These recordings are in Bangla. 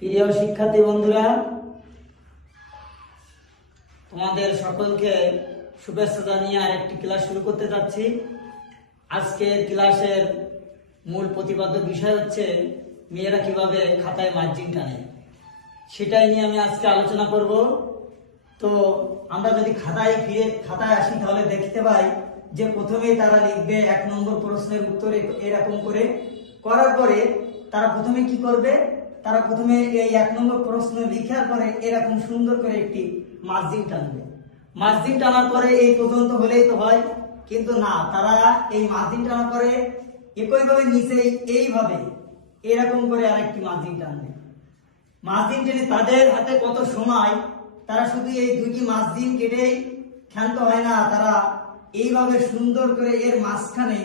প্রিয় শিক্ষার্থী বন্ধুরা, তোমাদের সকলকে শুভেচ্ছা জানিয়ে আর একটি ক্লাস শুরু করতে যাচ্ছি। আজকে ক্লাসের মূল প্রতিপাদ্য বিষয় হচ্ছে, মেয়েরা কীভাবে খাতায় মার্জিন টানে। সেটাই নিয়ে আমি আজকে আলোচনা করব। তো আমরা যদি খাতায় ফিরে, খাতায় আসি, তাহলে দেখতে পাই যে প্রথমেই তারা লিখবে এক নম্বর প্রশ্নের উত্তর এরকম করে। করার পরে তারা প্রথমে কি করবে? তারা প্রথমে এই এক নম্বর প্রশ্ন লিখার পরে এরকম সুন্দর করে একটি মার্জিন টানবে। মার্জিন টানার পরে এই পর্যন্ত হলেই তো হয়, কিন্তু না, তারা এই মার্জিন টানার পরে একইভাবে নিচে এইভাবে এরকম করে আরেকটি মার্জিন টানবে। মার্জিন টেনে তাদের হাতে কত সময়, তারা শুধু এই দুইটি মার্জিন কেটেই ক্ষান্ত হয় না, তারা এইভাবে সুন্দর করে এর মাঝখানে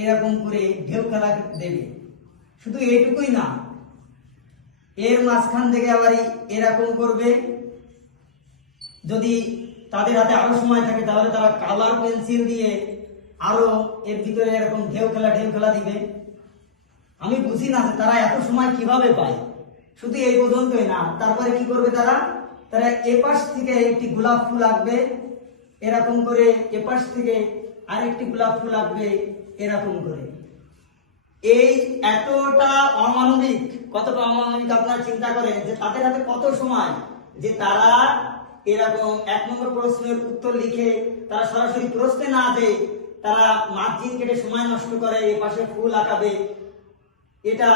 এরকম করে ঢেউ খেলা দেবে। শুধু এইটুকুই না এর মাঝখান থেকে আবার এরকম করবে। যদি তাদের হাতে আরও সময় থাকে, তাহলে তারা কালার পেন্সিল দিয়ে আরও এর ভিতরে এরকম ঢেউ খেলা ঢেউ খেলা দিবে। আমি বুঝি না তারা এত সময় কীভাবে পায়। শুধু এই পর্যন্তই না, তারপরে কি করবে তারা? তারা এপাশ থেকে একটি গোলাপ ফুল আঁকবে, এরকম করে এপাশ থেকে আরেকটি গোলাপ ফুল আঁকবে, এরকম করে। এই এতটা অমানবিক, কতটা অমানবিক আপনারা চিন্তা করেন যে তাদের হাতে কত সময়? যে তারা এরকম এক নম্বর প্রশ্নের উত্তর লিখে তারা সরাসরি প্রশ্নে না দেয়, তারা মার্জিন কেটে সময় নষ্ট করে এ পাশে ফুল আঁকাবে। এটা